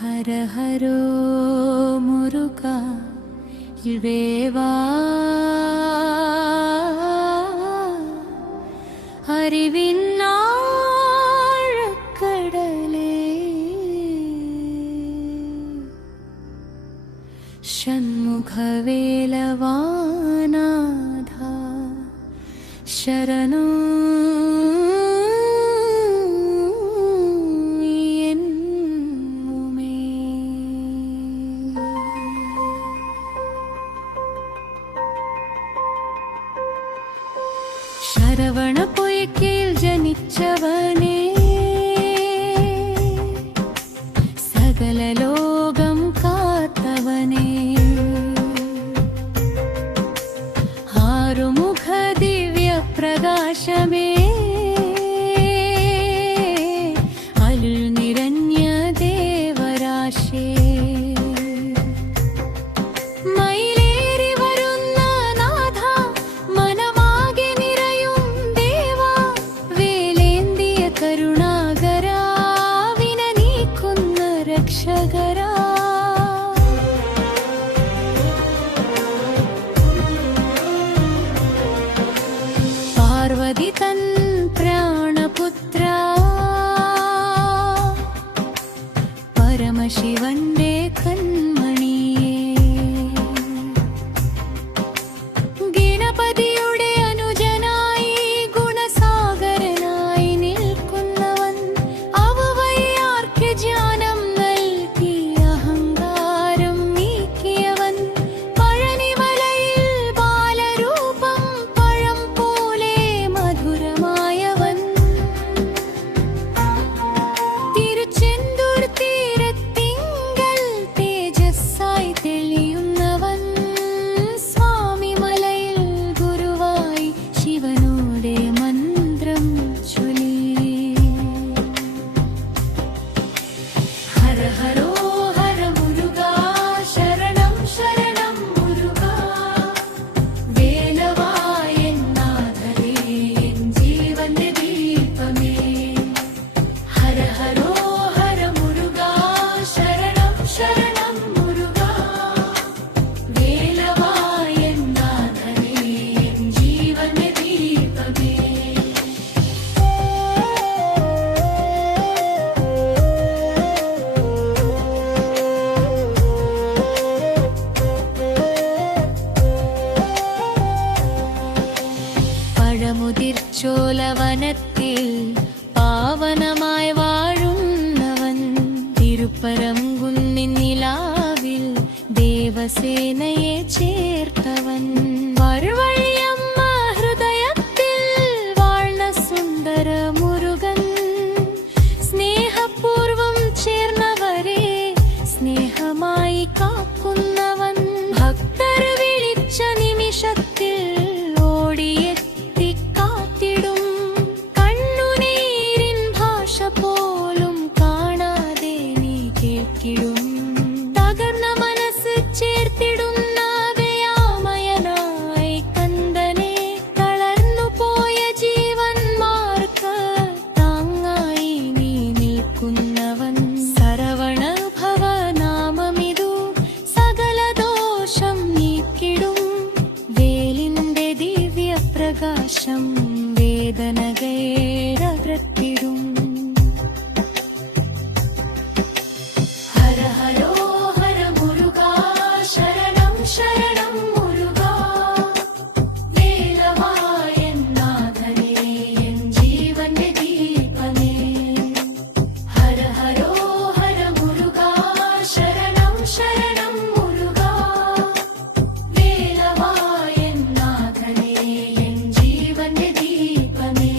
ഹര ഹരോ മുരുക ഇഴവേവാ അറിവിന്നാഴക്കടലേ ഷൺമുഖവേലവാനാഥ ശരണോ ശരവണപ്പൊയ്ക്കയിൽ ജനിച്ചവനേ സകല ലോകം കാത്തവനേ ആറുമുഖ ദിവ്യ പ്രകാശമേ അരുൾ നിറഞ്ഞ ദേവരാശേ പാർവതി തൻ പ്രാണപുത്ര പരമശിവന്റെ കൺമണിയേ ഗണപതിയുടെ അനുജനായി ഗുണസാഗരനായി നിൽക്കുന്നവൻ അവവയ്യാർക്ക് ജ്ഞാനം നൽകി അഹങ്കാരം നീക്കിയവൻ പഴനിമലയിൽ ബാലരൂപം പഴം പോലെ മധുരമായവൻ തിരുച്ചെന്തൂർ തീരത്തിങ്കൽ തേജസ്സായി തെളിയുന്നവൻ സ്വാമി മലയിൽ ഗുരുവായി ശിവനോടെ മന്ത്രം ചൊല്ലി ഹര ഹരോ ഹര മുരുക ശരണം ശരണം മുരുക വേലവായെന്നാഥനേ എൻ ജീവന്റെ ദീപമേ ഹര ഹരോ ഹര മുരുക ശരണം ശരണം മുരുക വേലവായെന്നാഥനേ എൻ ജീവന്റെ ദീപമേ പഴമുതിർച്ചോലവനത്തിൽ പാവനമായി വാഴുന്നവൻ തിരുപ്പരംകുന്നിൻ നിലാവിൽ ദേവസേനയെ ചേർത്തവൻ മറുവഴിയമ്മ ഹൃദയത്തിൽ വാഴ്ന്ന സുന്ദര മുരുകൻ സ്നേഹപൂർവം ചേർന്നവരെ സ്നേഹമായി കാക്കുന്നവൻ ഭക്തർ വിളിച്ച നിമിഷത്തിൽ ഓടിയെത്തി കാത്തിടും കണ്ണുനീരിൻ ഭാഷ പോലും കാണാതെ നീ കേൾക്കിടും തകർന്ന മനസ്സ് ചേർത്തിടുന്ന ദയാമയനായി കന്ദനെ തളർന്നു പോയ ജീവന്മാർക്ക് താങ്ങായി നീ നിൽക്കുന്നവൻ സരവണ ഭവനാമമിതു സകല ദോഷം നീക്കിടും വേലിന്റെ ദിവ്യ പ്രകാശം വേദനകേരകത്തിടും ഹര ഹരോ ഹര മുരുക ശരണം ശരണം മുരുക വേലവായെന്നാഥനേ എൻ ജീവന്റെ ദീപമേ ഹര ഹരോ ഹര മുരുക ശരണം ശരണം മുരുക വേലവായെന്നാഥനേ എൻ ജീവന്റെ ദീപമേ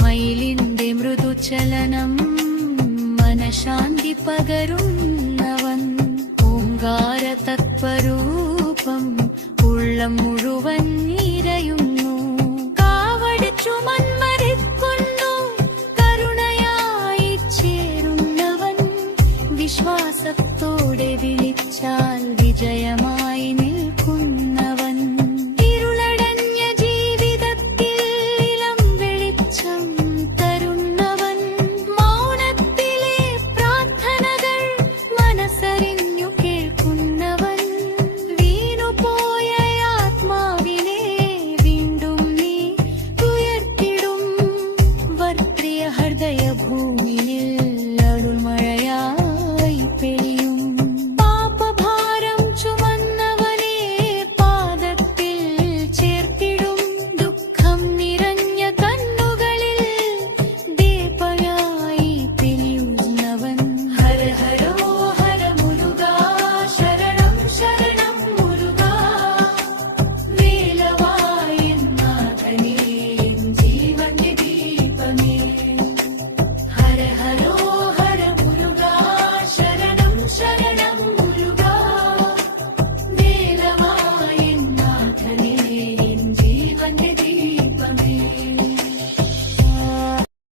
മയിലിന്റെ മൃദുചലനം മനഃശാന്തി പകരുന്നവൻ ഓങ്കാര തത്വരൂപം ഉള്ളം മുഴുവൻ